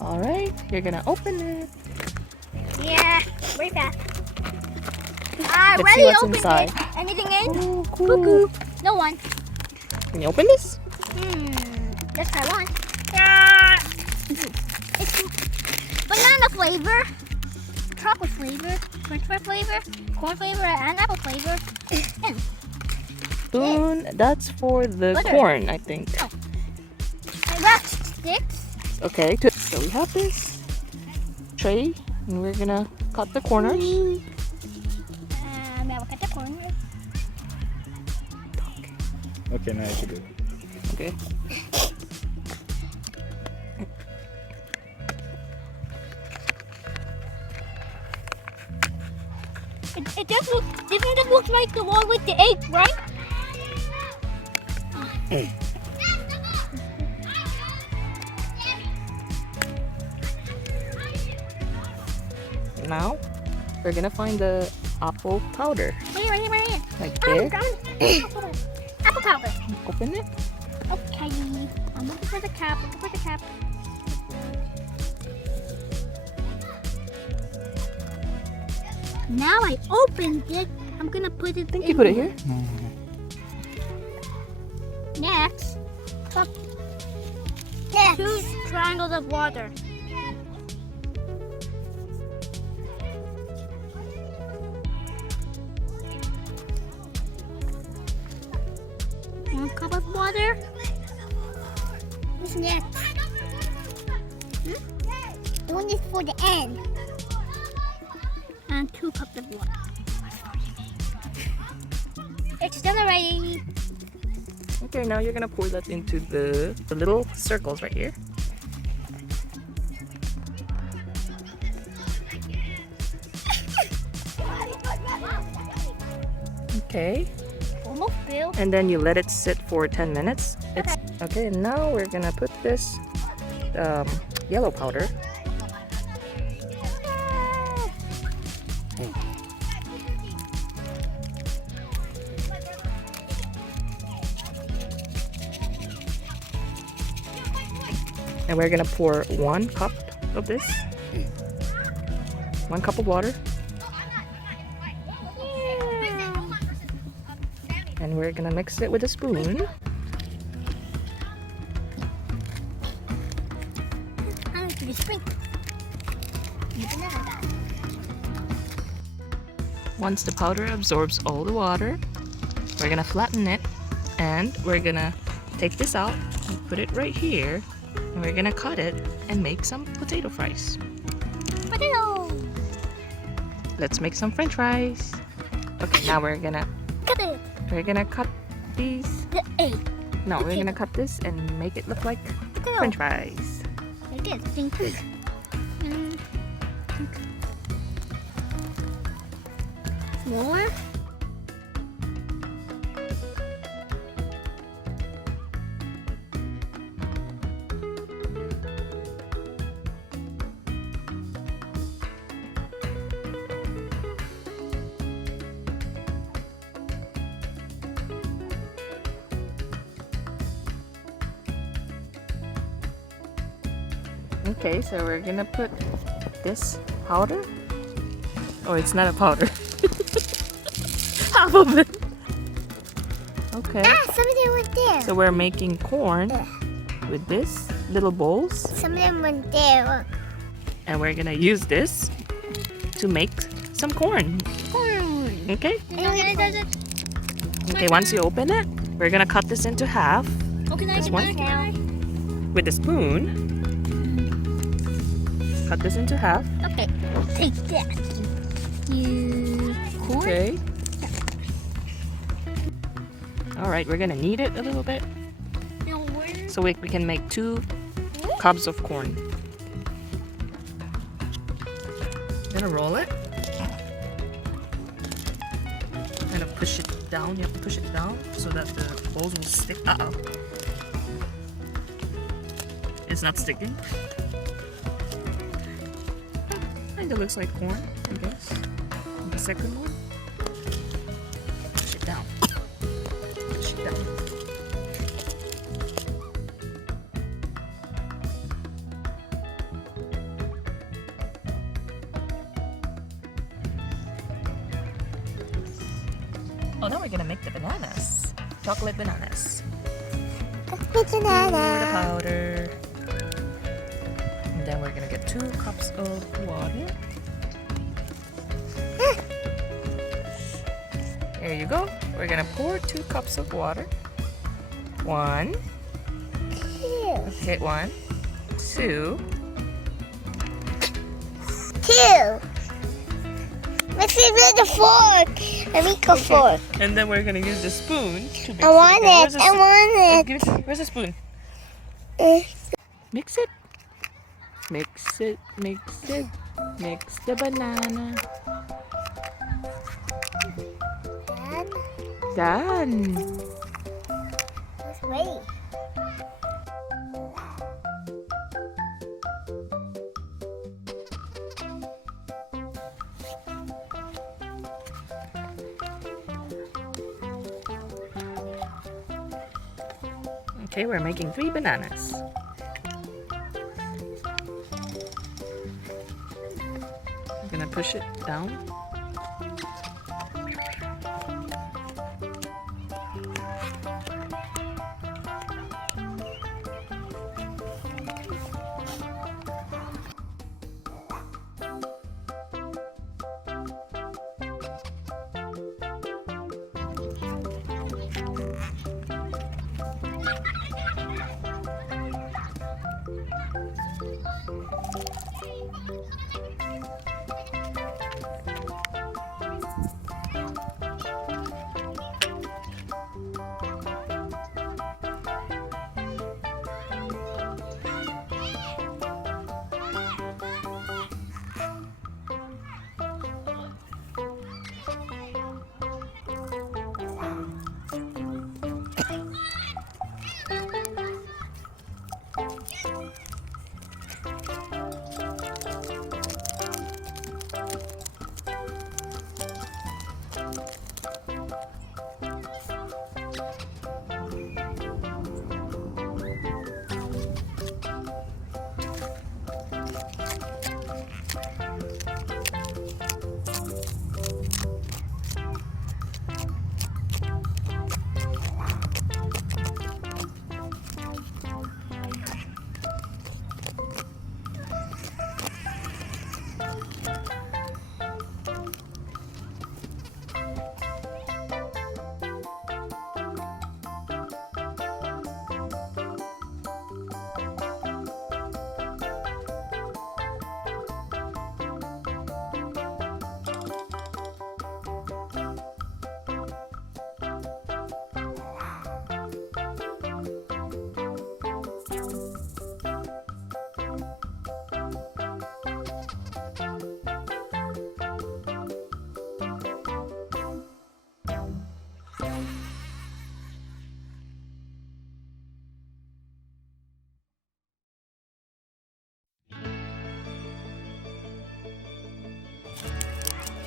All right, you're gonna open it. Yeah, very fast. Let's see Already what's opened inside. it. Anything in? Oh, cool. Cuckoo. No one. Can you open this? Let's try one. It's banana flavor, chocolate flavor, french fry flavor, corn flavor, and apple flavor. And Spoon, that's for the Butter. corn, I think. Oh. And wrapped sticks. Okay, so we have this tray, and we're gonna cut the corners. Now we'll cut the corners. Okay, now you should do it. Okay. It just looks different. It looks like the one with the egg, right? Now, we're gonna find the apple powder. Right here. Like Oh, there. got it. Apple powder. Open it. Okay. I'm looking for the cap. Now I opened it. I'm gonna put it. I think you put it here. Next. Two triangles of water. One cup of water. What's next? The one is for the end. And 2 cups of water. It's done already. Okay, now you're gonna pour that into the little circles right here. Okay, Almost filled. and then you let it sit for 10 minutes. Okay, and now we're gonna put this yellow powder. And we're gonna pour 1 cup of this. 1 cup of water. And we're gonna mix it with a spoon. Once the powder absorbs all the water, we're gonna flatten it, and we're gonna take this out and put it right here, and we're gonna cut it and make some potato fries. Potato. Let's make some french fries. Okay, now we're gonna Cut it. cut these. The egg. No, we're gonna cut this and make it look like Potato. french fries. Like this. Think. More. Okay, so we're gonna put this powder. Oh, it's not a powder. Half of it. Okay. Something went there. So we're making corn with this little bowls, Something went there. and we're gonna use this to make some corn. Okay. Okay. Once you open it, we're gonna cut this into half This one? with a spoon. Cut this into half. Okay, take that. You corn. Okay. All right, we're gonna knead it a little bit Now where? so we can make 2 cobs of corn. Gonna roll it. Kind of push it down. You have to push it down so that the balls will stick. Uh-oh. It's not sticking. Kinda looks like corn, I guess. And the second one. Push it down. Push it down. Oh, now we're gonna make the bananas. Chocolate bananas. It's Pour the banana. powder. And then we're gonna get 2 cups of water. There you go. We're gonna pour 2 cups of water. 1. Okay, 1, 2. 2. Mix it with a fork. Let me go fork. And then we're gonna use the spoon to mix I want Where's it. the I want Where's the spoon? it. Mix it. Mix it, mix it. Mix the banana. Dad, Done. let's wait. Okay, we're making 3 bananas. I'm gonna push it down.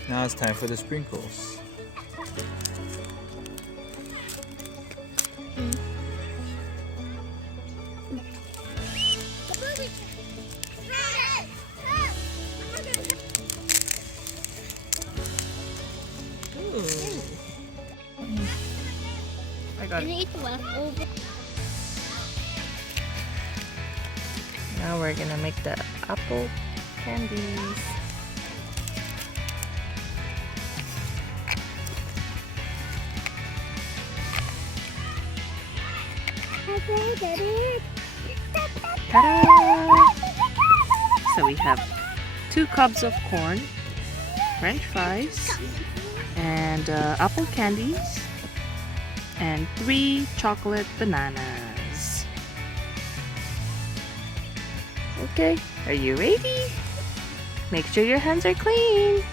Now it's time for the sprinkles. I got it. Eat the leftover. Now we're gonna make the apple candies. Ta-da! So we have 2 cups of corn, French fries, and apple candies, and 3 chocolate bananas. Okay, are you ready? Make sure your hands are clean.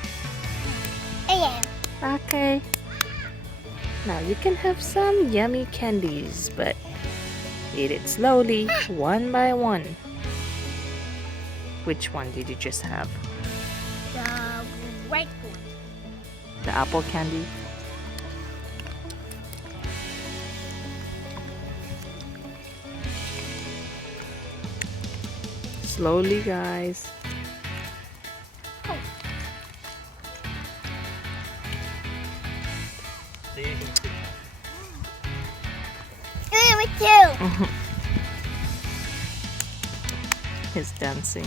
I am. Okay. Now you can have some yummy candies, but eat it slowly, one by one. Which one did you just have? The right one. The apple candy? Slowly, guys. See, He's dancing.